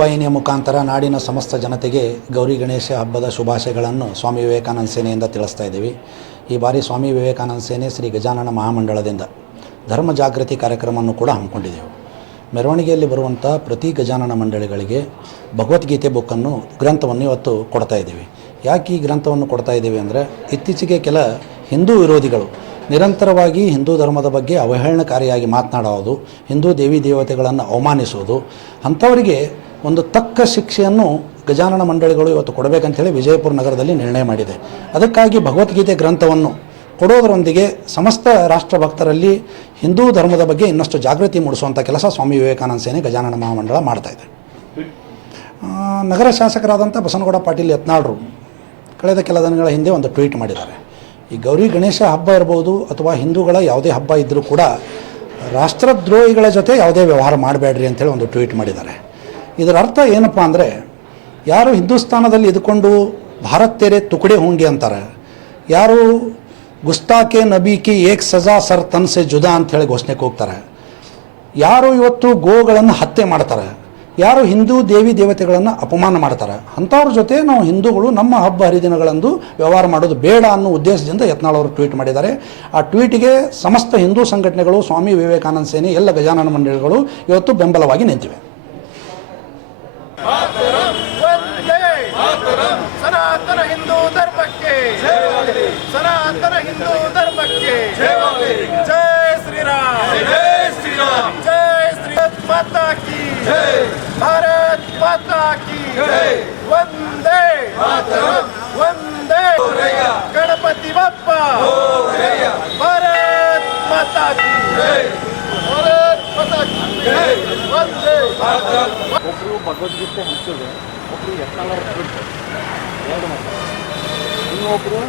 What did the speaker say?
ವಾಹಿನಿಯ ಮುಖಾಂತರ ನಾಡಿನ ಸಮಸ್ತ ಜನತೆಗೆ ಗೌರಿ ಗಣೇಶ ಹಬ್ಬದ ಶುಭಾಶಯಗಳನ್ನು ಸ್ವಾಮಿ ವಿವೇಕಾನಂದ ಸೇನೆಯಿಂದ ತಿಳಿಸ್ತಾ ಇದ್ದೀವಿ. ಈ ಬಾರಿ ಸ್ವಾಮಿ ವಿವೇಕಾನಂದ ಸೇನೆ ಶ್ರೀ ಗಜಾನನ ಮಹಾಮಂಡಳದಿಂದ ಧರ್ಮ ಜಾಗೃತಿ ಕಾರ್ಯಕ್ರಮವನ್ನು ಕೂಡ ಹಮ್ಮಿಕೊಂಡಿದ್ದೆವು ಮೆರವಣಿಗೆಯಲ್ಲಿ ಬರುವಂಥ ಪ್ರತಿ ಗಜಾನನ ಮಂಡಳಿಗಳಿಗೆ ಭಗವದ್ಗೀತೆ ಬುಕ್ಕನ್ನು ಗ್ರಂಥವನ್ನು ಇವತ್ತು ಕೊಡ್ತಾ ಇದ್ದೀವಿ. ಯಾಕೆ ಈ ಗ್ರಂಥವನ್ನು ಕೊಡ್ತಾ ಇದ್ದೀವಿ ಅಂದರೆ ಇತ್ತೀಚೆಗೆ ಕೆಲ ಹಿಂದೂ ವಿರೋಧಿಗಳು ನಿರಂತರವಾಗಿ ಹಿಂದೂ ಧರ್ಮದ ಬಗ್ಗೆ ಅವಹೇಳನಕಾರಿಯಾಗಿ ಮಾತನಾಡೋದು, ಹಿಂದೂ ದೇವಿ ದೇವತೆಗಳನ್ನು ಅವಮಾನಿಸುವುದು ಅಂಥವರಿಗೆ ಒಂದು ತಕ್ಕ ಶಿಕ್ಷೆಯನ್ನು ಗಜಾನನ ಮಂಡಳಿಗಳು ಇವತ್ತು ಕೊಡಬೇಕಂತೇಳಿ ವಿಜಯಪುರ ನಗರದಲ್ಲಿ ನಿರ್ಣಯ ಮಾಡಿದೆ. ಅದಕ್ಕಾಗಿ ಭಗವದ್ಗೀತೆ ಗ್ರಂಥವನ್ನು ಕೊಡೋದರೊಂದಿಗೆ ಸಮಸ್ತ ರಾಷ್ಟ್ರ ಭಕ್ತರಲ್ಲಿ ಹಿಂದೂ ಧರ್ಮದ ಬಗ್ಗೆ ಇನ್ನಷ್ಟು ಜಾಗೃತಿ ಮೂಡಿಸುವಂಥ ಕೆಲಸ ಸ್ವಾಮಿ ವಿವೇಕಾನಂದ ಸೇನೆ ಗಜಾನನ ಮಹಾಮಂಡಳ ಮಾಡ್ತಾ ಇದೆ. ನಗರ ಶಾಸಕರಾದಂಥ ಬಸನಗೌಡ ಪಾಟೀಲ್ ಯತ್ನಾಳ್ರು ಕಳೆದ ಕೆಲ ದಿನಗಳ ಹಿಂದೆ ಒಂದು ಟ್ವೀಟ್ ಮಾಡಿದ್ದಾರೆ. ಈ ಗೌರಿ ಗಣೇಶ ಹಬ್ಬ ಇರ್ಬೋದು ಅಥವಾ ಹಿಂದೂಗಳ ಯಾವುದೇ ಹಬ್ಬ ಇದ್ದರೂ ಕೂಡ ರಾಷ್ಟ್ರದ್ರೋಹಿಗಳ ಜೊತೆ ಯಾವುದೇ ವ್ಯವಹಾರ ಮಾಡಬೇಡ್ರಿ ಅಂತೇಳಿ ಒಂದು ಟ್ವೀಟ್ ಮಾಡಿದ್ದಾರೆ. ಇದರ ಅರ್ಥ ಏನಪ್ಪ ಅಂದರೆ, ಯಾರು ಹಿಂದೂಸ್ತಾನದಲ್ಲಿ ಇದ್ಕೊಂಡು ಭಾರತ್ ತೆರೆ ತುಕಡೆ ಹೋಂಗೆ ಅಂತಾರೆ, ಯಾರು ಗುಸ್ತಾಕೆ ನಬಿ ಕಿ ಏಕ್ ಸಜಾ ಸರ್ ತನ್ಸೆ ಜುದಾ ಅಂಥೇಳಿ ಘೋಷಣೆಗೆ ಹೋಗ್ತಾರೆ, ಯಾರು ಇವತ್ತು ಗೋಗಳನ್ನು ಹತ್ಯೆ ಮಾಡ್ತಾರೆ, ಯಾರು ಹಿಂದೂ ದೇವಿ ದೇವತೆಗಳನ್ನು ಅಪಮಾನ ಮಾಡ್ತಾರೆ, ಅಂಥವ್ರ ಜೊತೆ ನಾವು ಹಿಂದೂಗಳು ನಮ್ಮ ಹಬ್ಬ ಹರಿದಿನಗಳಂದು ವ್ಯವಹಾರ ಮಾಡೋದು ಬೇಡ ಅನ್ನೋ ಉದ್ದೇಶದಿಂದ ಯತ್ನಾಳ್ ಅವರು ಟ್ವೀಟ್ ಮಾಡಿದ್ದಾರೆ. ಆ ಟ್ವೀಟಿಗೆ ಸಮಸ್ತ ಹಿಂದೂ ಸಂಘಟನೆಗಳು, ಸ್ವಾಮಿ ವಿವೇಕಾನಂದ ಸೇನೆ, ಎಲ್ಲ ಗಜಾನನ ಮಂಡಳಿಗಳು ಇವತ್ತು ಬೆಂಬಲವಾಗಿ ನಿಂತಿವೆ. ಸನಾತನ ಹಿಂದೂ ಧರ್ಮಕ್ಕೆ ಸನಾತನ ಹಿಂದೂ ಧರ್ಮಕ್ಕೆ ಜೈ ಶ್ರೀರಾಮ್ ಜೈ ಶ್ರೀರಾಮ್ ಜೈ ಶ್ರೀ ಮಾತಾ ಕಿ ಭಾರತ್ ಮಾತಾ ಕಿ ವಂದೇ ವಂದೇ ಒಬ್ಬರು ಭಗವದ್ಗೀತೆ ಹಂಚೋದು ಒಬ್ಬರು ಎರಡು ಮಕ್ಕಳು ಇನ್ನೊಬ್ಬರು